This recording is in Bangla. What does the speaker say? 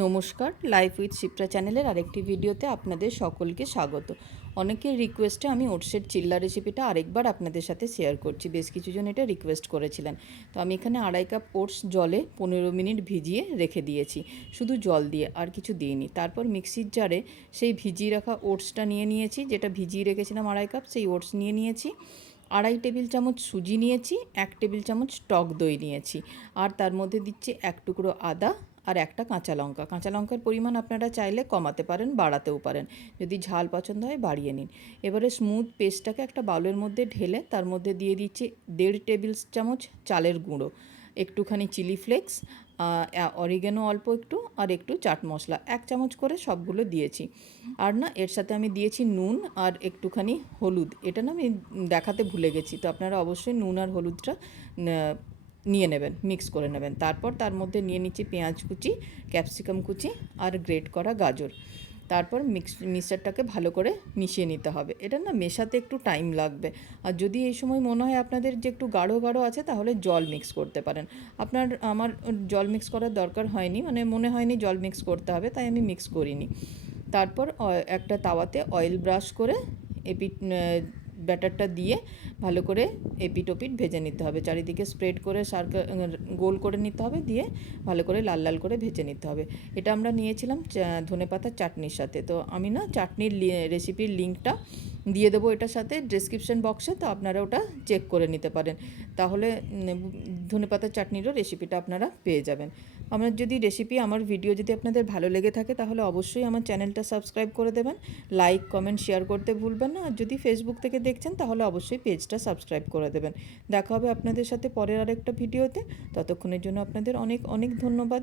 নমস্কার, লাইফ উইথ শিপ্রা চ্যানেলের আরেকটি ভিডিওতে আপনাদের সকলকে স্বাগত। অনেকের রিকোয়েস্টে আমি ওটসের চিল্লা রেসিপিটা আরেকবার আপনাদের সাথে শেয়ার করছি। বেশ কিছুজন এটা রিকোয়েস্ট করেছিলেন। তো আমি এখানে 2.5 কাপ ওটস জলে 15 মিনিট ভিজিয়ে রেখে দিয়েছি, শুধু জল দিয়ে, আর কিছু দিইনি। তারপর মিক্সির জারে সেই ভিজিয়ে রাখা ওটসটা নিয়ে নিয়েছি, যেটা ভিজিয়ে রেখেছিলাম 2.5 কাপ, সেই ওটস নিয়ে নিয়েছি। 2.5 টেবিল চামচ সুজি নিয়েছি, 1 টেবিল চামচ টক দই নিয়েছি, আর তার মধ্যে দিচ্ছি 1 টুকরো আদা আর একটা কাঁচা লঙ্কা। কাঁচা লঙ্কার পরিমাণ আপনারা চাইলে কমাতে পারেন, বাড়াতেও পারেন, যদি ঝাল পছন্দ হয় বাড়িয়ে নিন। এবারে স্মুথ পেস্টটাকে একটা বাউলের মধ্যে ঢেলে তার মধ্যে দিয়ে দিচ্ছি 1.5 টেবিল চামচ চালের গুঁড়ো, একটুখানি চিলি ফ্লেক্স, অরিগ্যানো অল্প একটু, আর একটু চাট মশলা 1 চামচ করে সবগুলো দিয়েছি। আর না, এর সাথে আমি দিয়েছি নুন আর একটুখানি হলুদ। এটা না আমি দেখাতে ভুলে গেছি, তো আপনারা অবশ্যই নুন আর হলুদটা নিয়ে নেবেন, মিক্স করে নেবেন। তারপর তার মধ্যে নিয়ে নিচ্ছি পেঁয়াজ কুচি, ক্যাপসিকাম কুচি আর গ্রেট করা গাজর। তারপর মিক্সচারটাকে ভালো করে মিশিয়ে নিতে হবে। এটা না মেশাতে একটু টাইম লাগবে, আর যদি এই সময় মনে হয় আপনাদের যে একটু গাঢ় গাঢ় আছে, তাহলে জল মিক্স করতে পারেন। আমার জল মিক্স করার দরকার হয়নি, মানে মনে হয়নি জল মিক্স করতে হবে, তাই আমি মিক্স করিনি। তারপর একটা তাওয়াতে অয়েল ব্রাশ করে এপিট ব্যাটারটা দিয়ে ভালো করে এপিট ওপিট ভেজে নিতে হবে, চারিদিকে স্প্রেড করে গোল করে নিতে হবে, দিয়ে ভালো করে লাল লাল করে ভেজে নিতে হবে। এটা আমরা নিয়েছিলাম ধনেপাতার চাটনির সাথে। তো আমি না চাটনির রেসিপির লিঙ্কটা দিয়ে দেবো এটার সাথে ডেসক্রিপশন বক্সে, তো আপনারা ওটা চেক করে নিতে পারেন। তাহলে ধনেপাতার চাটনিরও রেসিপিটা আপনারা পেয়ে যাবেন। আমার ভিডিও যদি আপনাদের ভালো লেগে থাকে, তাহলে অবশ্যই আমার চ্যানেলটা সাবস্ক্রাইব করে দেবেন, লাইক কমেন্ট শেয়ার করতে ভুলবেন না। আর যদি ফেসবুক থেকে দেখছেন, তাহলে অবশ্যই পেজটা সাবস্ক্রাইব করে দেবেন। দেখা হবে আপনাদের সাথে পরের আরেকটা ভিডিওতে। ততক্ষণের জন্য আপনাদের অনেক অনেক ধন্যবাদ।